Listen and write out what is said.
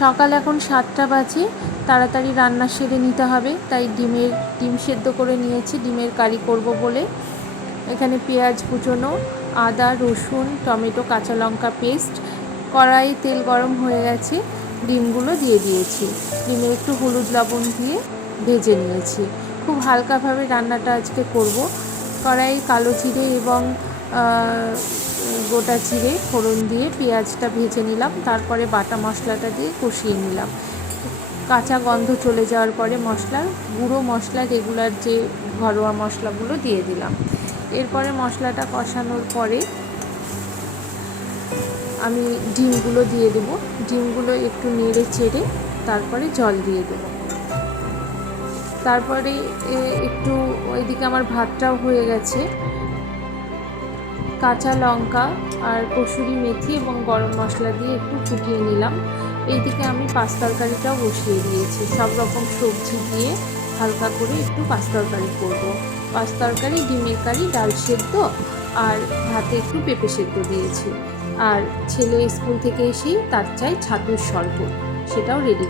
সকাল এখন 7টা বাজে, তাড়াতাড়ি রান্না সেরে নিতে হবে, তাই ডিম সেদ্ধ করে নিয়েছি ডিমের কারি করব বলে। এখানে পেঁয়াজ কুচোনো, আদা রসুন টমেটো কাঁচা লঙ্কা পেস্ট, কড়াই তেল গরম হয়ে গেছে, ডিমগুলো দিয়ে দিয়েছি, ডিমে একটু হলুদ লবণ দিয়ে ভেজে নিয়েছি। খুব হালকাভাবে রান্নাটা আজকে করব। কড়াই কালো জিরে এবং গোটা জিরে ফোড়ন দিয়ে পেঁয়াজটা ভেজে নিলাম, তারপরে বাটা মশলাটা দিয়ে কষিয়ে নিলাম। কাঁচা গন্ধ চলে যাওয়ার পরে মশলার গুঁড়ো মশলা রেগুলার যে ঘরোয়া মশলাগুলো দিয়ে দিলাম। এরপরে মশলাটা কষানোর পরে আমি ডিমগুলো দিয়ে দেবো, ডিমগুলো একটু নেড়ে চেড়ে তারপরে জল দিয়ে দেবো। তারপরে একটু ওইদিকে আমার ভাতটাও হয়ে গেছে, কাঁচা লঙ্কা আর কসুরি মেথি এবং গরম মশলা দিয়ে একটু ফুটিয়ে নিলাম। এইদিকে আমি পাঁচ তরকারিটাও বসিয়ে দিয়েছি, সব রকম সবজি দিয়ে হালকা করে একটু পাঁচ তরকারি করবো। পাঁচ তরকারি, ডিমের কারি, ডাল সেদ্ধ আর ভাতে একটু পেঁপে সেদ্ধ দিয়েছি। আর ছেলে স্কুল থেকে এসেই তার চাই ছাতুর শরবত, সেটাও রেডি।